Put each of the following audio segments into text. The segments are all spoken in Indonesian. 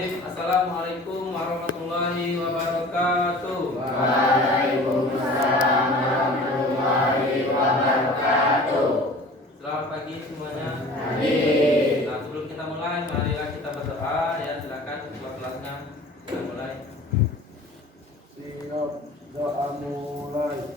Assalamualaikum warahmatullahi wabarakatuh. Waalaikumsalam warahmatullahi wabarakatuh. Selamat pagi semuanya. Pagi. Nah, sebelum kita mulai, marilah kita berdoa. Ya, silakan kelas-kelasnya kita mulai. Siap, doa mulai.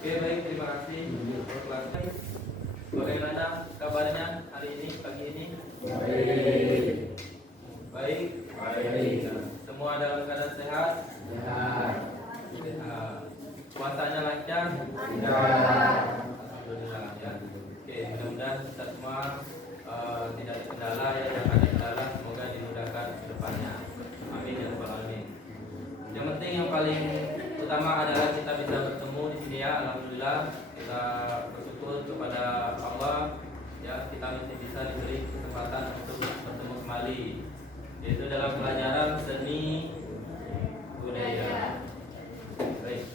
Oke, baik, terima kasih untuk kelasnya. Bagaimana kabarnya hari ini, pagi ini? Baik. Semua dalam keadaan sehat? Sehat. Puasanya lancar? Alhamdulillah ya. Oke, mudah-mudahan kita semua tidak ada kendala ya, yang ada kendala semoga dimudahkan ke depannya. Amin ya rabbal alamin. Yang penting yang paling utama adalah kita bisa bertemu di sini ya. Alhamdulillah kita bersyukur kepada Allah ya, kita masih bisa diberi kesempatan untuk bertemu kembali, yaitu dalam pelajaran seni budaya. Baik.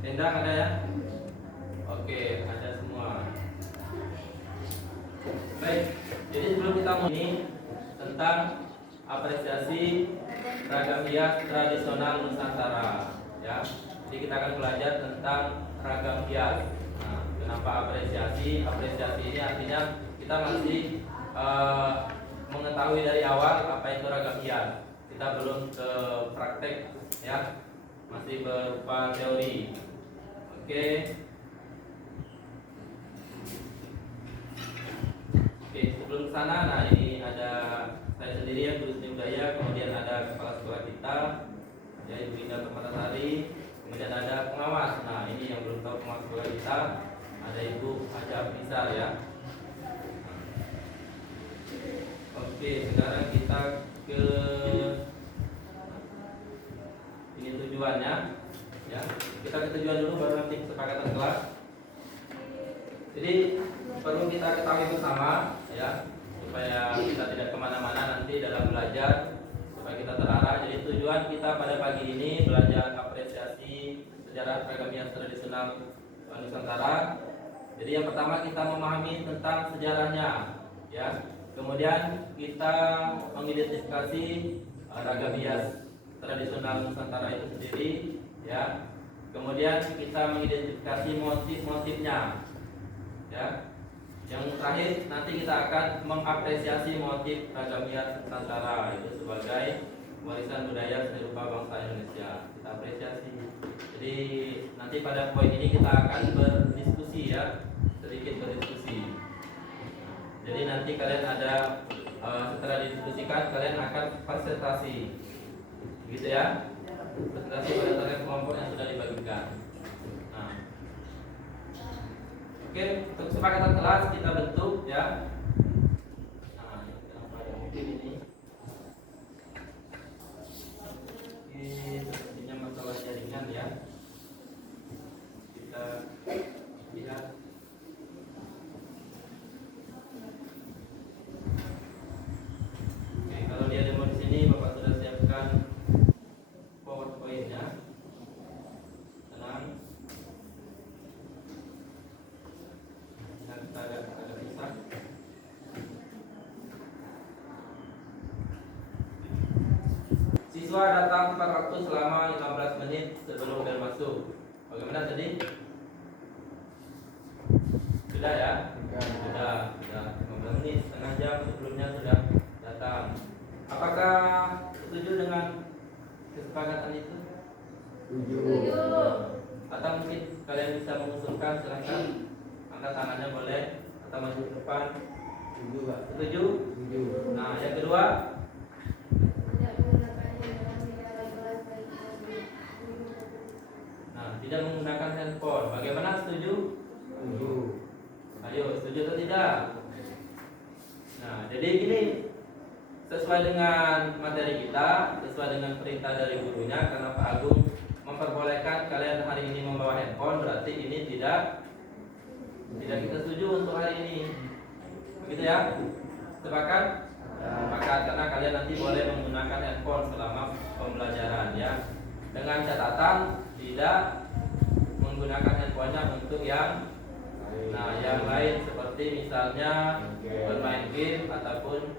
Tendang ada ya? Oke, ada semua. Baik, jadi sebelum kita mulai tentang apresiasi ragam hias tradisional Nusantara ya. Jadi kita akan belajar tentang ragam hias. Nah, kenapa apresiasi? Apresiasi ini artinya kita masih mengetahui dari awal apa itu ragam hias. Kita belum ke praktek ya. Masih berupa teori. Oke. Oke, sebelum sana, nah ini ada saya sendiri yang guru seni budaya, kemudian ada kepala sekolah kita, ya Ibu Indah Permatasari, kemudian ada pengawas. Nah ini yang belum tahu pengawas sekolah kita, ada Ibu Haja Abisar ya. Oke, sekarang kita ke ini tujuannya, ya. Kita ke tujuan dulu, baru nanti kesepakatan kelas. Jadi perlu kita ketahui bersama ya, supaya kita tidak kemana-mana nanti dalam belajar, supaya kita terarah. Jadi tujuan kita pada pagi ini belajar apresiasi sejarah ragam hias tradisional Nusantara. Jadi yang pertama kita memahami tentang sejarahnya ya, kemudian kita mengidentifikasi ragam hias tradisional Nusantara itu sendiri ya, kemudian kita mengidentifikasi motif-motifnya ya. Yang terakhir nanti kita akan mengapresiasi motif ragam hias Nusantara itu sebagai warisan budaya seni rupa bangsa Indonesia. Kita apresiasi. Jadi nanti pada poin ini kita akan berdiskusi ya, sedikit berdiskusi. Jadi nanti kalian ada setelah didiskusikan kalian akan presentasi, gitu ya. Presentasi pada target kelompok yang sudah dibagikan. Nah, oke, untuk kesepakatan kelas kita bentuk ya. Nah, kenapa ada mobil ini? Sepertinya masalah jaringan ya. Kita lihat. siswa datang tepat waktu selama 15 menit sebelum bel masuk. Bagaimana tadi? Sudah ya? Sudah 15 menit, setengah jam sebelumnya sudah datang. Apakah setuju dengan kesepakatan itu? Setuju. Atau mungkin kalian bisa mengusulkan, silahkan angkat tangannya boleh atau maju ke depan. Setuju? Nah, yang kedua, tidak menggunakan handphone. Bagaimana, setuju? Ayo, setuju atau tidak? Nah, jadi gini, sesuai dengan materi kita, sesuai dengan perintah dari gurunya, karena Pak Agung memperbolehkan kalian hari ini membawa handphone, berarti ini tidak kita setuju untuk hari ini. Begitu ya? Sepakat? Sepakat, karena kalian nanti boleh menggunakan handphone selama pembelajaran ya. Dengan catatan tidak menggunakan handphonenya untuk yang lain, seperti misalnya bermain game ataupun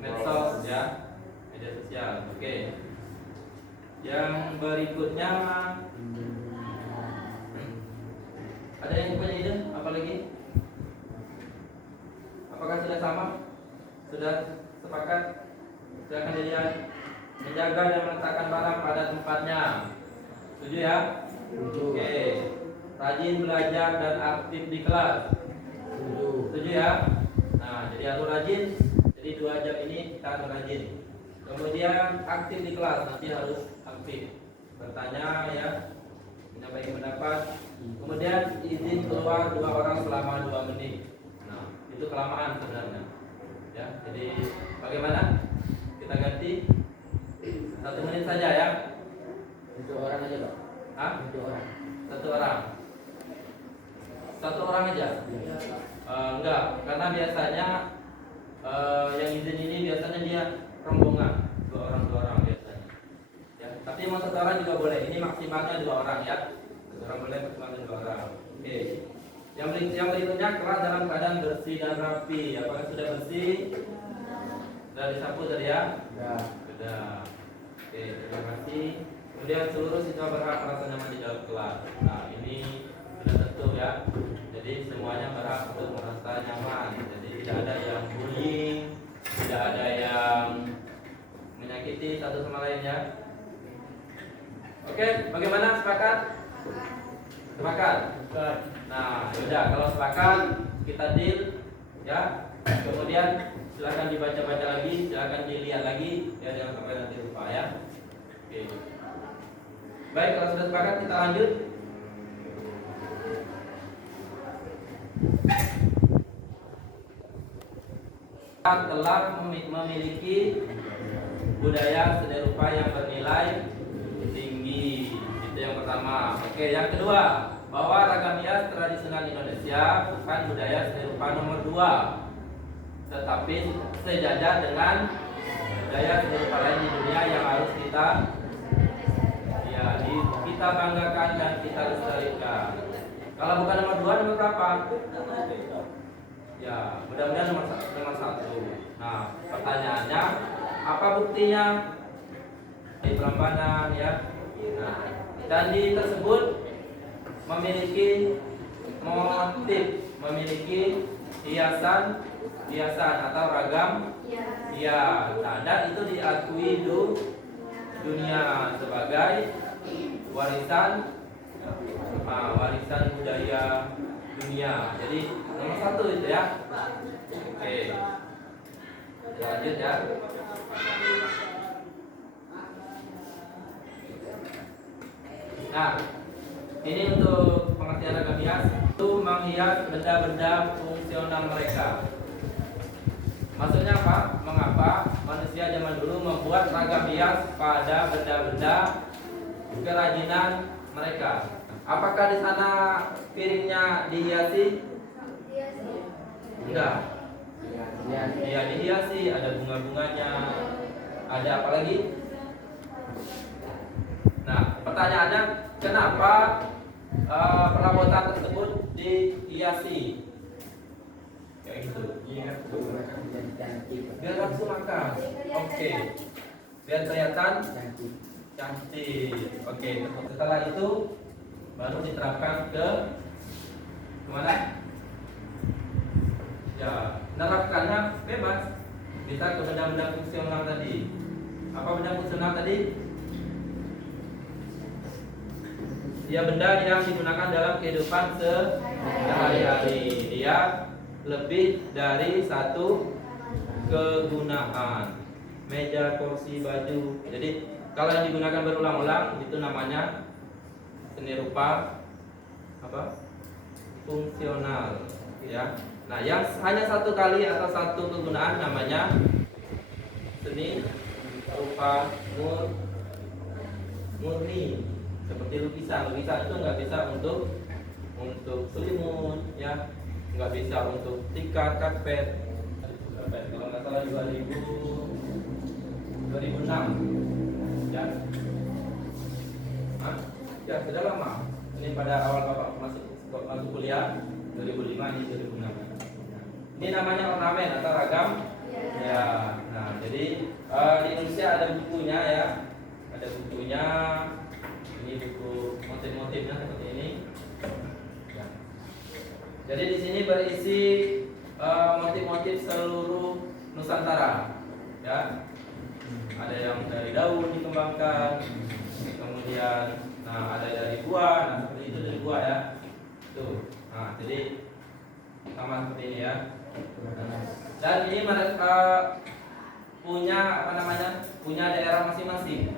medsos ya, media sosial. Oke. Yang berikutnya, ada yang punya ide? Apa lagi? Apakah sudah sama? Sudah sepakat? Silakan dilihat. Menjaga dan meletakkan barang pada tempatnya. Setuju ya? Oke. Rajin belajar dan aktif di kelas. Setuju ya? Nah, jadi harus rajin. Jadi 2 jam ini kita harus rajin. Kemudian aktif di kelas, nanti harus aktif. Bertanya ya, menyampaikan pendapat. Kemudian izin keluar 2 orang selama 2 menit. Nah, itu kelamaan sebenarnya. Ya, jadi bagaimana? Kita ganti 1 menit saja ya. 1 orang aja, Pak. Hah? 1 orang. 1 orang. 1 orang aja. Enggak, karena biasanya yang izin ini biasanya dia rombongan, 2 orang biasanya. Ya, tapi mau 1 orang juga boleh. Ini maksimalnya 2 orang ya. 1 orang boleh, maksimalnya 2 orang. Oke. Yang berikutnya, kelas dalam keadaan bersih dan rapi. Apakah sudah bersih? Sudah disapu tadi ya? Sudah. Oke, terima kasih. Kemudian seluruh siswa berhak merasa nyaman di dalam kelas. Nah, ini sudah tentu ya. Jadi semuanya berhak untuk merasa nyaman. Jadi tidak ada yang bullying, tidak ada yang menyakiti satu sama lain ya. Oke, bagaimana, sepakat? Sepakat? Nah, sudah, kalau sepakat kita deal ya. Kemudian silakan dibaca-baca lagi, silakan dilihat lagi ya, jangan sampai nanti lupa ya. Oke. Baik, kalau sudah sepakat kita lanjut. Kita telah memiliki budaya seni rupa yang bernilai tinggi. Itu yang pertama. Oke, yang kedua, bahwa ragam hias tradisional Indonesia bukan budaya seni rupa nomor 2, tetapi sejajar dengan budaya seni rupa lain di dunia yang harus kita banggakan dan kita lestarikan. Kalau bukan nomor 2, nomor berapa? Ya, mudah-mudahan nomor 1. Nah, pertanyaannya, apa buktinya? Di Prambanan ya. Nah, candi tersebut memiliki motif, memiliki hiasan atau ragam hias. Nah, dan itu diakui dunia sebagai warisan budaya dunia. Jadi nomor 1 itu ya. Oke. Kita lanjut ya. Nah, ini untuk pengertian ragam hias. Itu menghias benda-benda fungsional mereka. Maksudnya apa? Mengapa manusia zaman dulu membuat ragam hias pada benda-benda kerajinan mereka? Apakah di sana piringnya dihiasi? Enggak. Ya, dihiasi, ada bunga-bunganya. Ada apa lagi? Nah, pertanyaannya, kenapa perabotan tersebut dihiasi? Kayak gitu. Biar langsung makan. Oke. biar kelihatan Cantik. cantik. Oke, setelah itu baru diterapkan ke kemana? Ya, menerapkannya bebas. Bisa ke benda-benda fungsional tadi. Apa benda fungsional tadi? Ya, benda yang digunakan dalam kehidupan sehari-hari. Dia lebih dari satu kegunaan. Meja, kursi, baju. Jadi kalau yang digunakan berulang-ulang itu namanya seni rupa apa? Fungsional, ya. Nah, yang hanya satu kali atau satu kegunaan namanya seni rupa murni. Seperti lukisan itu nggak bisa untuk selimut, ya, nggak bisa untuk tikar, karpet. Kalau nggak salah 2006, ya. Hah? Ya, sudah lama. Ini pada awal bapak masuk kuliah 2005, ini 2006. Ini namanya ornamen atau ragam. Ya. Nah, jadi di Indonesia ada bukunya, ya. Ada bukunya. Ini buku motif-motifnya seperti ini. Ya. Jadi di sini berisi motif-motif seluruh Nusantara, ya. Ada yang dari daun dikembangkan, kemudian ada dari buah, seperti itu dari buah, ya. Tuh. Nah, jadi sama seperti ini, ya. Dan ini mereka punya punya daerah masing-masing,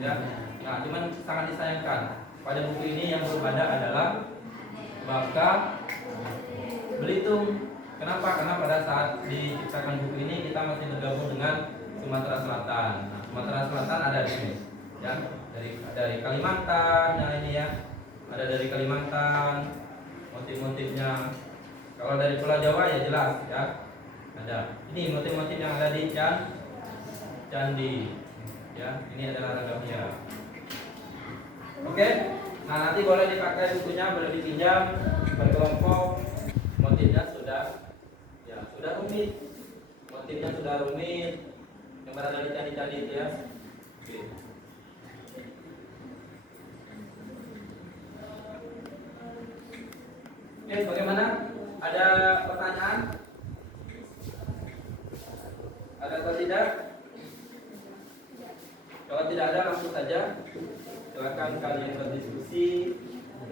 ya. Nah, cuman sangat disayangkan pada buku ini yang belum ada adalah Bangka Belitung. Kenapa? Karena pada saat diciptakan buku ini kita masih bergabung dengan Sumatera Selatan. Nah, Sumatera Selatan ada di sini, ya. Dari Kalimantan, yang ini, ya. Ada dari Kalimantan motif-motifnya. Kalau dari Pulau Jawa ya jelas, ya. Ada. Ini motif-motif yang ada di candi. Ya, ini adalah ragamnya. Oke. Nah, nanti boleh dipakai bukunya, boleh dipinjam berkelompok. Motifnya sudah rumit. Motifnya sudah rumit. Yang berada di candi-candi itu, ya. Oke. Oke, bagaimana? Ada pertanyaan? Ada atau tidak? Kalau tidak ada, langsung saja. Silakan kalian berdiskusi,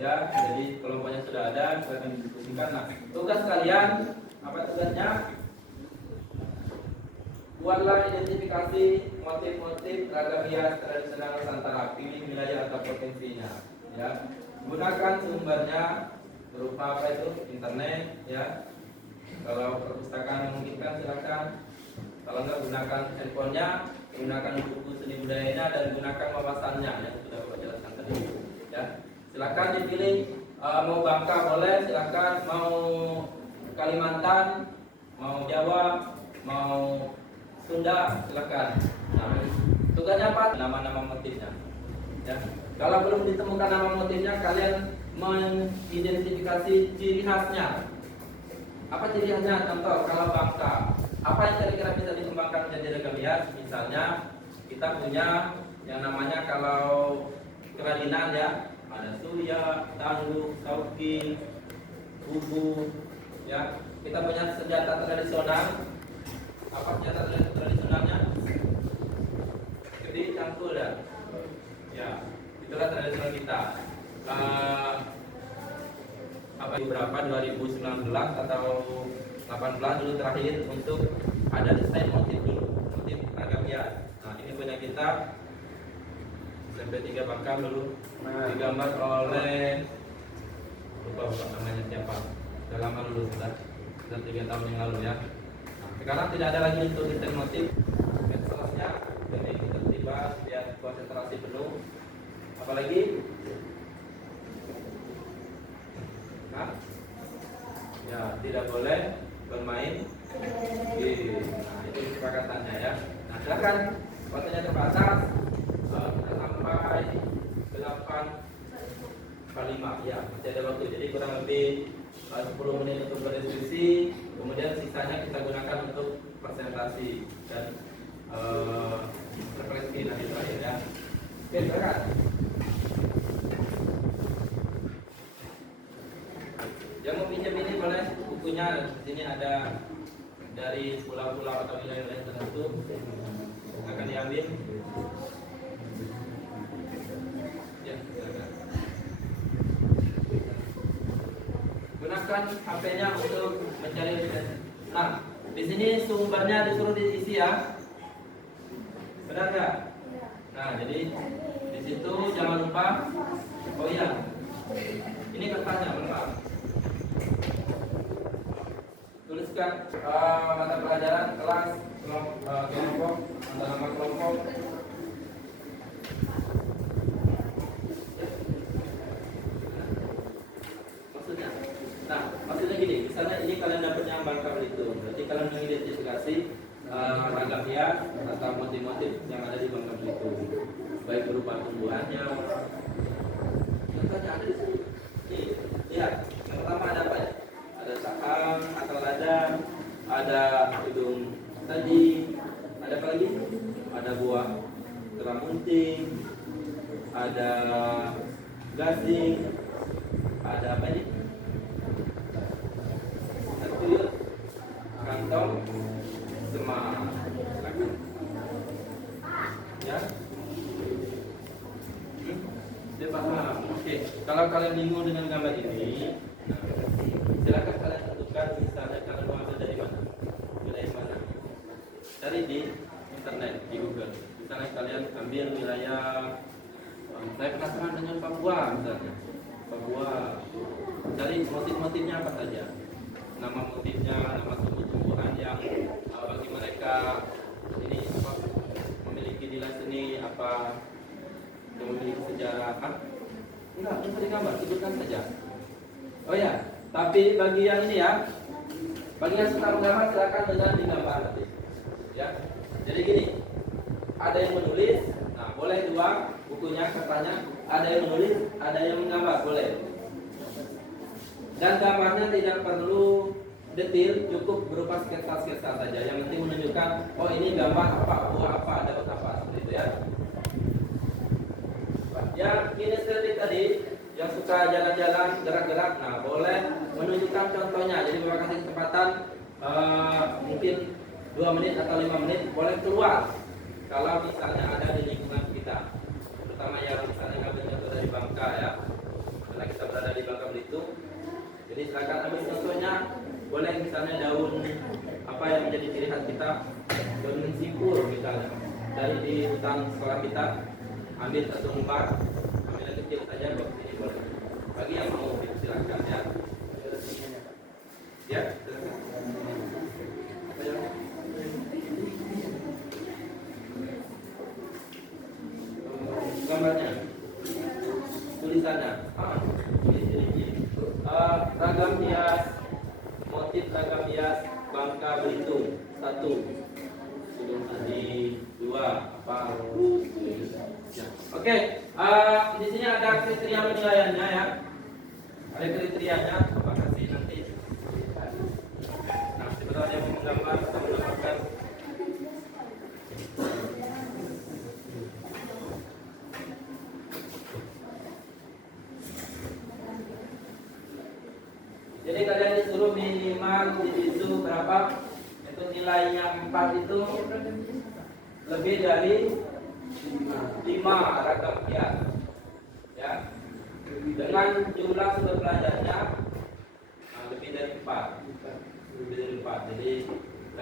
ya. Jadi kelompoknya sudah ada, silakan diskusikan. Nah, tugas kalian apa tugasnya? Buatlah identifikasi motif-motif ragam hias tradisional Nusantara, pilih wilayah atau provinsinya, ya. Gunakan sumbernya berupa apa itu? Internet, ya. Kalau perpustakaan memungkinkan silakan. Kalau enggak, gunakan handphonenya, gunakan buku seni budayanya, dan gunakan wawasannya yang sudah Bapak jelaskan tadi, ya. Silakan dipilih, mau Bangka boleh, silakan, mau Kalimantan, mau Jawa, mau Sunda, silakan. Nah, tugasnya apa? Nama-nama motifnya, ya. Kalau belum ditemukan nama motifnya, kalian mengidentifikasi ciri khasnya. Apa ciri khasnya? Contoh, kalau Bangka, apa yang kira-kira bisa dikembangkan menjadi ragam hias? Misalnya kita punya yang namanya kalau kerajinan, ya, ada surya, tanduk, sauki, bubu, ya. Kita punya senjata tradisional. Apa senjata tradisionalnya? Gede cangkul, ya. Itulah tradisional kita. Beberapa 2019 atau 18 dulu terakhir untuk ada desain motif ragam hias. Nah, ini punya kita SMP 3 Bangka dulu digambar oleh lupa namanya siapa. Sudah lama dulu, sudah 3 tahun yang lalu, ya. Nah, sekarang tidak ada lagi untuk desain motif. Seterusnya jadi kita tiba biar konsentrasi penuh. Apalagi ya, tidak boleh bermain game. Nah, itu kesepakatannya, ya. Nah, silakan, waktunya terbatas, kita sampai 8:45, ya, masih ada waktu. Jadi kurang lebih 10 menit untuk berdiskusi, kemudian sisanya kita gunakan untuk presentasi dan referensi nanti terakhir ya. Oke, silakan. Yang mau pinjam ini boleh bukunya. Di sini ada dari pulau-pulau atau wilayah-wilayah tertentu akan diambil. Ya, silakan. Gunakan HP-nya untuk mencari referensi. Nah, di sini sumbernya disuruh diisi ya. Benar nggak? Nah, jadi di situ jangan lupa. Oh iya, ini kertasnya lengkap. Tuliskan mata pelajaran, kelas, kelompok, nama kelompok. Maksudnya, nah maksudnya gini, misalnya ini kalian dapatnya Bangka Belitung, berarti kalian mengidentifikasi ragam hias atau motif-motif yang ada di Bangka Belitung, baik berupa tumbuhannya. Contohnya ada di sini. Nih, lihat. Yang pertama ada apa ya? Ada saham atau ladang, ada hidung tadi, ada apa lagi? Ada buah teramunting, ada gasing, ada apa ini? Tuyul, kantong, semak. Ya? Dia paham. Oke. Kalau kalian bingung dengan gambar ini, silakan kalian tentukan misalnya kalian mau ambil dari mana, wilayah mana. Cari di internet, di Google. Misalnya kalian ambil wilayah, saya penasaran dengan Papua misalnya. Papua. Cari motif-motifnya apa saja. Nama motifnya, nama tumbuh-tumbuhan yang bagi mereka ini apa, memiliki nilai seni apa, yang memiliki sejarah. Enggak, bisa digambar, sebutkan saja. Oh ya, tapi bagi yang ini ya, bagi yang suka menggambar silakan dengan digambar nanti. Ya, jadi gini, ada yang menulis, nah boleh dua bukunya, kertasnya, ada yang menulis, ada yang menggambar, boleh. Dan gambarnya tidak perlu detail, cukup berupa sketsa-sketsa saja. Yang penting menunjukkan, oh ini gambar apa, buah apa, dapat apa, seperti itu ya. Yang kinestetik tadi, yang suka jalan-jalan, gerak-gerak, nah boleh menunjukkan contohnya. Jadi Bapak kasih kesempatan mungkin 2 menit atau 5 menit, boleh keluar kalau misalnya ada di lingkungan kita, terutama yang misalnya ngambil contoh dari Bangka ya, karena kita berada di Bangka Belitung. Jadi silakan ambil contohnya, boleh misalnya daun apa yang menjadi ciri khas kita, daun sipur misalnya dari di hutan sekolah kita, ambil 1 lembar, ambil yang kecil saja, buat sini boleh. Bagi yang mau silakan ya. Ya, silakan. Gambarnya, tulisannya, ragam hias, motif ragam hias Bangka Belitung 1, sebelum tadi 2 apa? Ya. Oke, di sini ada kriteria penilaiannya ya, ada kriterianya, Bapak kasih nanti. Nah, sebenarnya yang mau menggambar atau menggambarkan. Jadi kalian disuruh minimal di situ berapa? Itu nilainya 4 itu lebih dari 5 ragam hias. Ya. Dengan jumlah sumber belajarnya lebih dari 4. Lebih dari 4. Jadi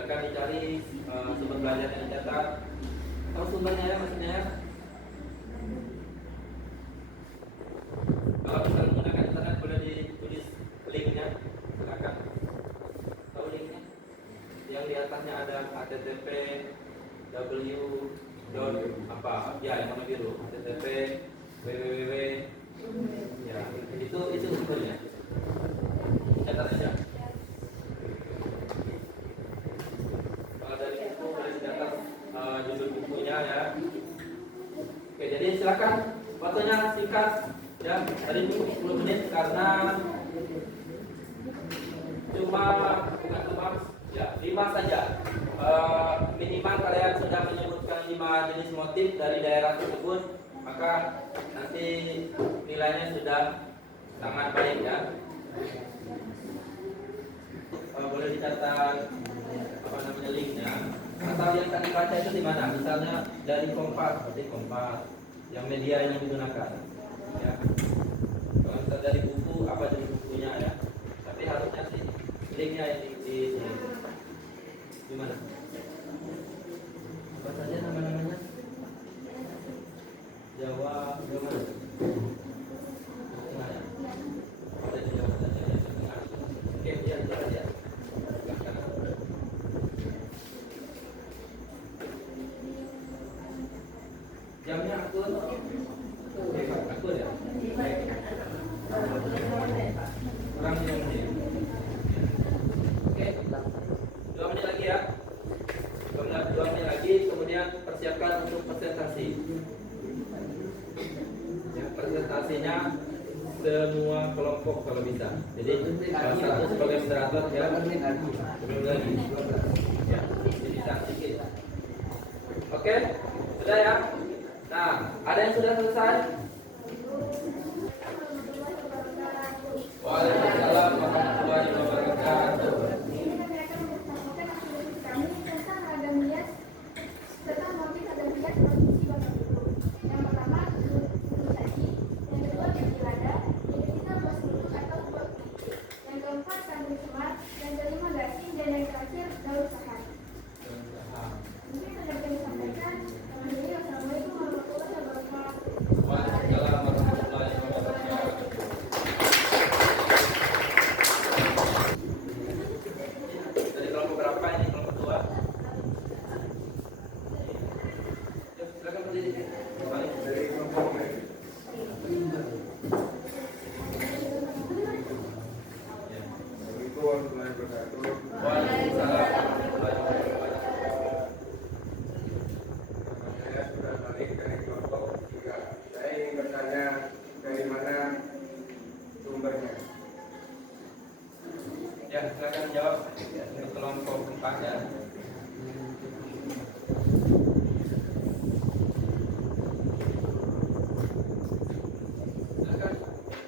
akan dicari sumber belajar yang dicatat. Tahu sumbernya ya maksudnya ya? Kalau misalnya menggunakan internet boleh ditulis linknya, silakan. Tahu linknya? Yang di atasnya ada http w apa ya yang warna biru, http www ya itu sumbernya. Catat aja. Kalau dari buku boleh dicatat judul bukunya ya. Oke, jadi silakan waktunya singkat ya, tadi 10 menit karena cuma ya 5 saja. Minimal kalian sudah menyebutkan 5 jenis maka nanti nilainya sudah sangat baik ya. Boleh dicatat apa namanya linknya, atau yang tadi baca itu di mana? Misalnya dari Kompas, seperti Kompas yang media yang digunakan ya. Kalau misalnya dari buku, apa dari bukunya ya, tapi harusnya sih linknya di mana? Apa saja nama-namanya? Jawa mana? Tengah ya? Apa di Jawa saja ya? Tengah. Oke, dia itu saja. Jamnya akur ya? Kurang 2 menit. Oke, 2 menit lagi ya. 2 menit lagi, kemudian persiapkan untuk presentasi. Ya, presentasinya semua kelompok kalau bisa. Jadi salah satu sebagai moderator ya. Belum lagi. Ya, jadi bisa sedikit. Oke, sudah ya. Nah, ada yang sudah selesai? Waalaikumsalam warahmatullahi wabarakatuh. Dari kelompok berapa ini? Kelompok 2? Ya, silakan berdiri. Dari kelompok ya. Assalamualaikum warahmatullahi wabarakatuh. Waalaikumsalam warahmatullahi wabarakatuh. Saya sudah balik dari kelompok 3. Saya ingin bertanya dari mana sumbernya. Ya, silakan jawab untuk kelompok 4 ya. Silakan.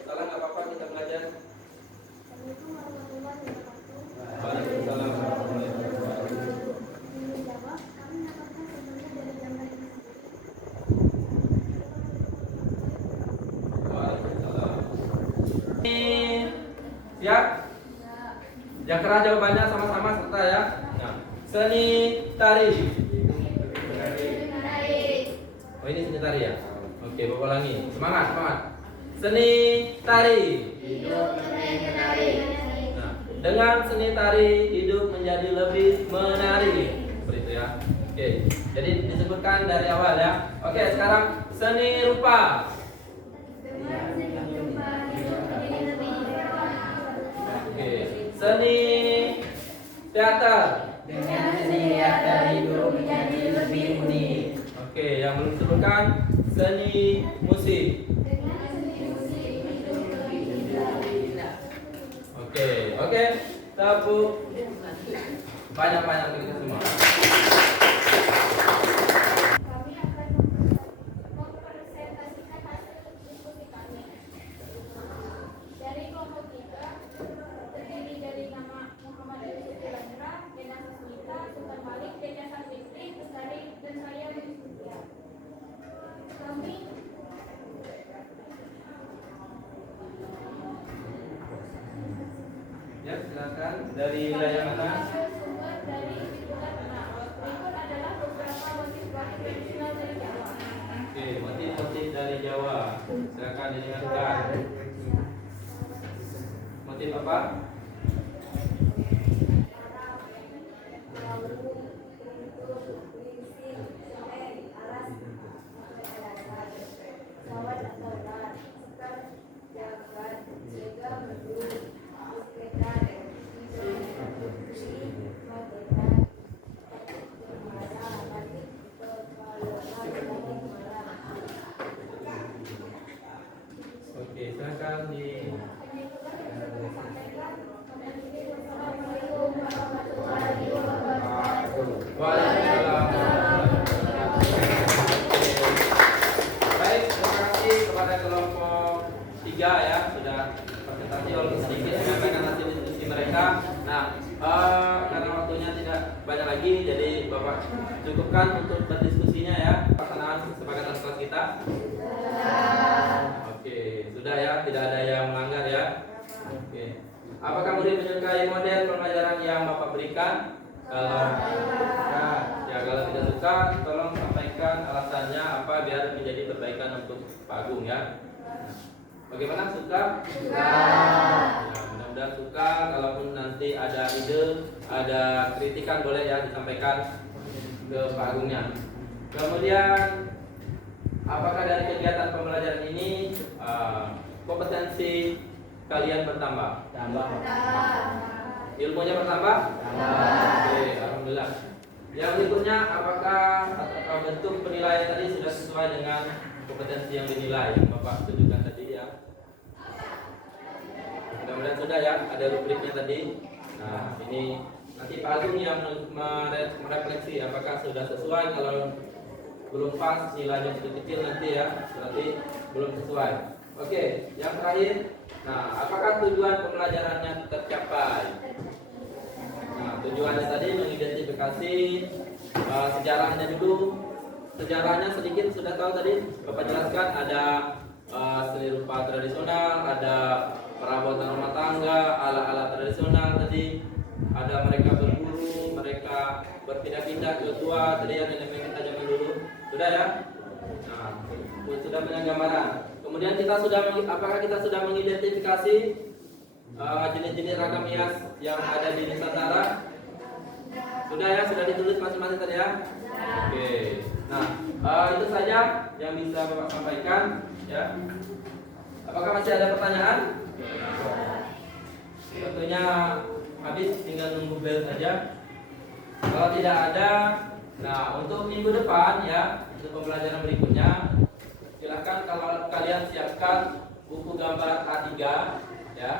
Salah nggak apa-apa, kita belajar. Waalaikumsalam warahmatullahi wabarakatuh. Waalaikumsalam. Siap? Yang keras jawabannya sama-sama serta ya. Nah, seni tari. Oh, ini seni tari ya? Oke, Bapak ulangi. Semangat, semangat. Seni tari. Nah, dengan seni tari hidup menjadi lebih menarik. Seperti itu ya. Oke, jadi disebutkan dari awal ya. Oke, sekarang seni rupa. Oke, seni teater. Oke, yang belum disebutkan seni musik. Oke, tepuk banyak-banyak untuk kita semua. Kami akan mempresentasikan hasil diskusi kami. Dari kelompok 3 terdiri dari nama Muhammad Yusuf Landra, Dena Susmita, Sultan Malik, Dena Sarwitri, Bestari, dan saya Yusufia. Kami Ya, silakan. Dari wilayah mana? sumber dari Bulan Enam. Berikut adalah beberapa motif batik tradisional dari Jawa. Oke, motif-motif dari Jawa. Silakan didengarkan. Motif apa? Oke, silakan di mereka. Nah, karena waktunya tidak banyak lagi, jadi Bapak cukupkan untuk berdiskusinya ya, pelaksanaan kesepakatan kelas kita. Oke, sudah ya, tidak ada yang melanggar ya. Oke. Apakah murid menyukai model pembelajaran yang Bapak berikan? Kalau tidak suka, tolong sampaikan alasannya apa biar menjadi perbaikan untuk Pak Agung ya. Bagaimana, suka? Ya, mudah-mudahan suka. Kalaupun nanti ada ide, ada kritikan boleh ya disampaikan ke Pak Agungnya. Kemudian, apakah dari kegiatan pembelajaran ini kompetensi kalian bertambah? Tambah. Ilmunya bertambah? Oke, alhamdulillah. Yang berikutnya, apakah bentuk penilaian tadi sudah sesuai dengan kompetensi yang dinilai yang Bapak tunjukkan tadi ya? Mudah-mudahan sudah ya, ada rubriknya tadi. Nah, ini nanti Pak Agung yang merefleksi apakah sudah sesuai. Kalau belum pas, nilainya sedikit kecil nanti ya, berarti belum sesuai. Oke, yang terakhir, nah, apakah tujuan pembelajarannya tercapai? Nah, tujuannya tadi mengidentifikasi sejarahnya dulu. Sejarahnya sedikit sudah tahu tadi Bapak jelaskan, ada seni rupa tradisional, ada perabotan rumah tangga, alat-alat tradisional tadi, ada mereka berburu, mereka berpindah-pindah ke tua tadi yang kita zaman dulu. Sudah ya? Nah, sudah punya gambaran. Kemudian apakah kita sudah mengidentifikasi jenis-jenis ragam hias yang ada di Nusantara? Sudah ya, sudah ditulis masing-masing tadi ya? Oke. Nah, itu saja yang bisa Bapak sampaikan ya. Apakah masih ada pertanyaan? Waktunya habis, tinggal nunggu bel saja. Kalau tidak ada, nah untuk minggu depan ya, untuk pembelajaran berikutnya, silakan kalau kalian siapkan buku gambar A3 ya,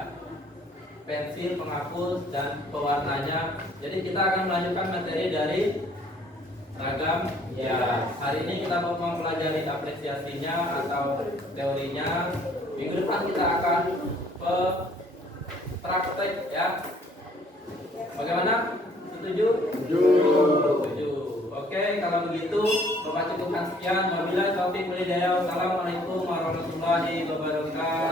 pensil, penghapus dan pewarnanya. Jadi kita akan melanjutkan materi dari ragam ya. Hari ini kita mau mempelajari apresiasinya atau teorinya. Minggu depan kita akan praktek ya. Bagaimana? Setuju? Setuju. Oke, kalau begitu Bapak cukupkan sekian. Wabillahi taufiq wal hidayah. Wassalamualaikum warahmatullahi wabarakatuh.